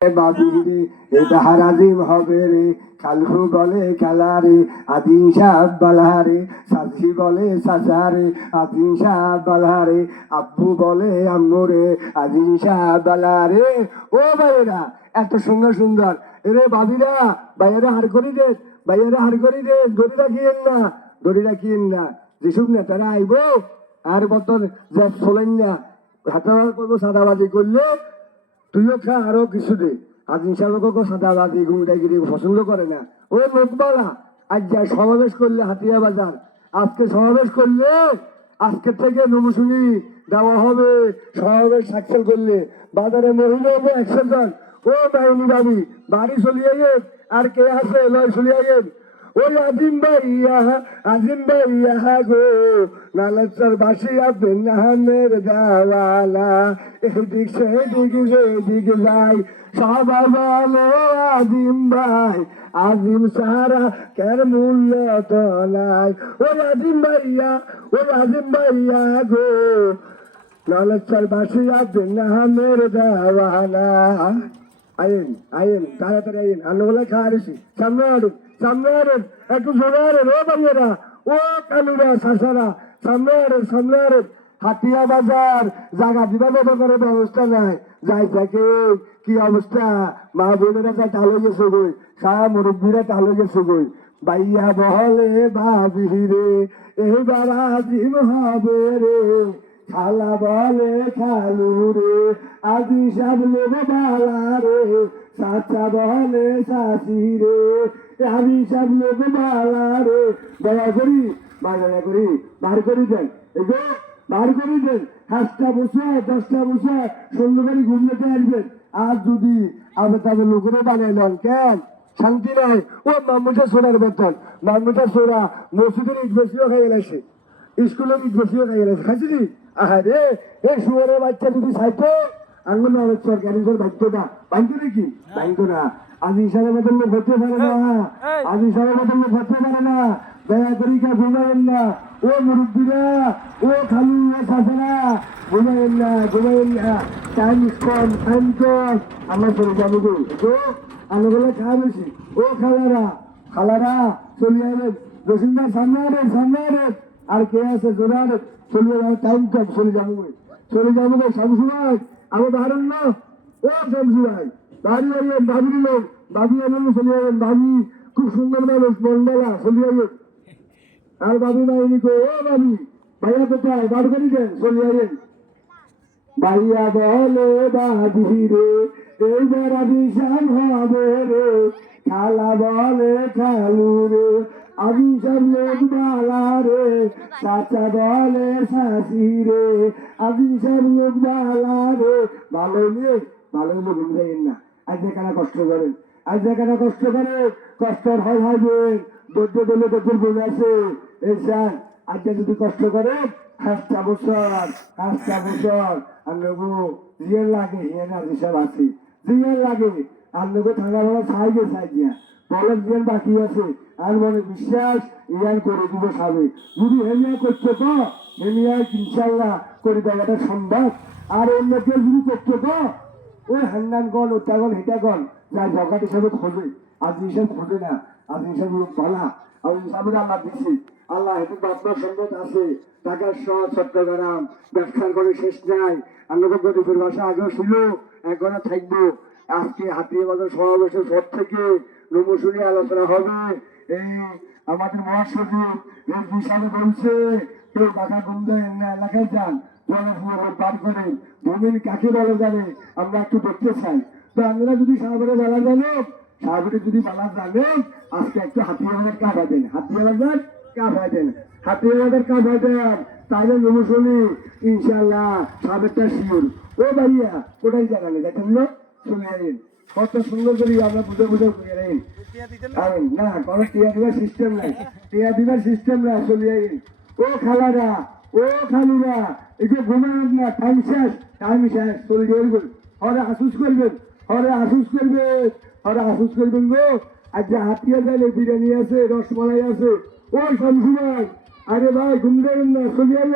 বাবিরে এটা হারাজিম হবে রে, খালু বলে খেলা রে, আদিম সাহেব বালহারে, সাথী বলে সাসারে, আদিম সাহেব বালহারে, আব্বু বলে আম্মু রে, আদিম সাহেব বালহারে। ও ভাইয়েরা এত সুন্দর সুন্দর এরে বাবিরা, ভাইয়েরা হার করি দে, ভাইয়েরা হার করি দে, দড়ি রাখিয়েন না, দড়ি রাখিয়েন না। যেসব নেতারা আইব আর বতন যে চলেন না, হাতে করবো সাদাবাজি করলে তুইও খা আরো কিছু দে। আজ ইনশাল্লাহ সাদাবাজি গুন্ডাগিরি পছন্দ করে না। ও লোকবালা আজ যায় সমাবেশ করলে হাতিয়া বাজার, আজকে সমাবেশ করলে আজকে থেকে নমুসুনি দেওয়া হবে। সমাবেশ সাকসেল করলে বাজারে মহিলা হবে 100 জন। ও বাহিনী বাবি বাড়ি চলিয়ে গেন, আর কে আছে লয় চলিয়ে গেন। ওই আজিম ভাইয়া গো নালাচার বাসিয়া বেনাহামের দেওয়ালা, এদিক সেদিক যেদিক যাই সবাই বলে আজিম ভাই, আজিম সারা কের মূল্য তো নাই। ওই আজিম ভাইয়া গো নালাচার বাসিয়া বেনাহামের দেওয়ালা। আইন আইন তাড়াতাড়ি আইন, আন্নগুলা খাওয়া আসি, সামনে আড়ুন সামনে আড়ুন, একটু জোরে আড়ুন। ও ভাইয়েরা ও কালুরা শাসারা সামনে আড়ুন। হাতিয়া বাজার জায়গা দিবা করে ব্যবস্থা নাই, যাই থাকে কি অবস্থা। মা বোনেরা তাই টাল হয়ে গেছে গই, সারা মুরব্বীরা টাল হয়ে গেছে গই। বাইয়া বহলে ভাবি রে এইবার আজিম হবে রে, খালা বলে খালু রে আজি সব লোক বালা রে, চাচা বলে চাচি রে আমি সব লোক বালা রে। দয়া করি বার করি দেন, এগো বার করি দেন। 5টা বছর 10টা বছর সুন্দরী ঘুমতে আসবেন, আর যদি আবে তবে লোকেরও বানাইলেন কেন শান্তি নাই। ও মামুটা সোনার বেতন, মামুটা সোনা মসজিদের ইট বেশিও খাই গেছে, স্কুলের ইট বেশিও খাই গেছে, খাইছিলি আহারে। এই শুয়ারের বাচ্চা যদি চাইতো আঙ্গুল সরকারি বাধ্যটা বাধ্য নাকি বাধ্য না। আজ ইশারের মতন লোক হতে পারে না, আজ ইশারের মতন লোক হতে পারে না। দয়া করি কা ঘুমাবেন না, ও মুরব্বীরা ও খালু ও শাসারা ঘুমাবেন না। টাইম কম আমরা চলে যাবো গো, আমি বলে খাওয়া বেশি। ও খালারা চলে যাবেন, রসিন্দা সামনে আরেন। আর কে আছে জোরার চলে যাবো, টাইম কম চলে যাবো গো শামসু ভাই। আমি বাহারেন না, ও শামসু ভাই বাড়ি আইয়েন, ভাবির লোক ভাবি আনেন চলে যাবেন। ভাবি খুব সুন্দর মানুষ, মনবেলা চলে যাবেন। আর ভাবি বাহিনী কো, ও ভাবি ভাইয়া কোথায় বার করি দেন চলে যাবেন। ভাইয়া বলে ভাবি রে এইবার আবিশান হবে রে, খালা বলে খালু রে আবিশান লোক বালা রে, চাচা বলে শাশি রে আবিশান লোক বালা রে। ভালো লোক ঘুমবেন না, আজ যেখানে কষ্ট করেন, কষ্টের হয় হাইবেন। বৈদ্য বলে দেখুন বলে আছে এই স্যার আজকে যদি কষ্ট করেন 5টা বছর আপনাকে রিয়েল লাগে, হিসেব আছে রিয়েল লাগে আপনাকে থাকা বেলা চাই দিয়া বলেন রিয়েল বাকি আছে। আর মনে বিশ্বাস ইয়ান করে দিব সাবে, যদি হেমিয়া করছে তো হেমিয়া ইনশাল্লাহ করে দেওয়াটা সম্ভব। আর অন্য কেউ যদি করছে তো ওই হান্ডান গল ওটা গল হেটা গল যা জগাট হিসাবে খোঁজে, আজ হিসাব খোঁজে না, আজ হিসাব বলা আর হিসাবে আল্লাহ দিছি। আল্লাহ হেতু আপনার সম্পদ আছে, ঢাকার শহর চট্টগ্রাম ব্যবসার করে শেষ নাই। আমাদের গরিবের ভাষা আগেও ছিল, এখনো থাকবো। আজকে হাতিয়ে বাজার সমাবেশের পর থেকে নমুসুরি আলোচনা হবে। এই আমাদের মহাসচিব রেজি সাহেব বলছে কেউ ঢাকা গুমদেন না এলাকায় যান, জনসমাবেশ বার করেন, ভূমির কাকে বলা যাবে আমরা একটু দেখতে চাই। তো আমরা যদি সাহাবারে বলা জানো, সাহাবারে যদি বলা জানেন আজকে একটু হাতিয়ে বাজার কাঁপাই দেন, তাহলে নমুসুরি ইনশাল্লাহ সাবেকটা শিওর। ও ভাইয়া কোটাই জানালে দেখেন না চলে আসেন, কত সুন্দর করি আমরা বুঝে না কোনো টিয়া দিবার সিস্টেম নাই, চলে আসেন। ও খালারা ও খালুরা একটু ঘুমাবেন না, টাইম শেষ চলে যাবেন। হরে আশুস করবেন গো। আজ হাতিয়া চাইলে বিরিয়ানি আছে, রসমালাই আছে। ও শামসু ভাই আরে ভাই ঘুম দেবেন না, চলে আইন।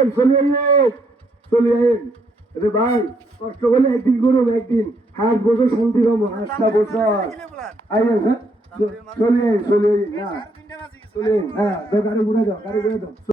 আরে ভাই কষ্ট করলে একদিন করুন, একদিন হাট বছর শান্তি পাবো 8টা বছর আইয়া চলে না চলে হ্যাঁ তো গাড়ি ঘুরে দাও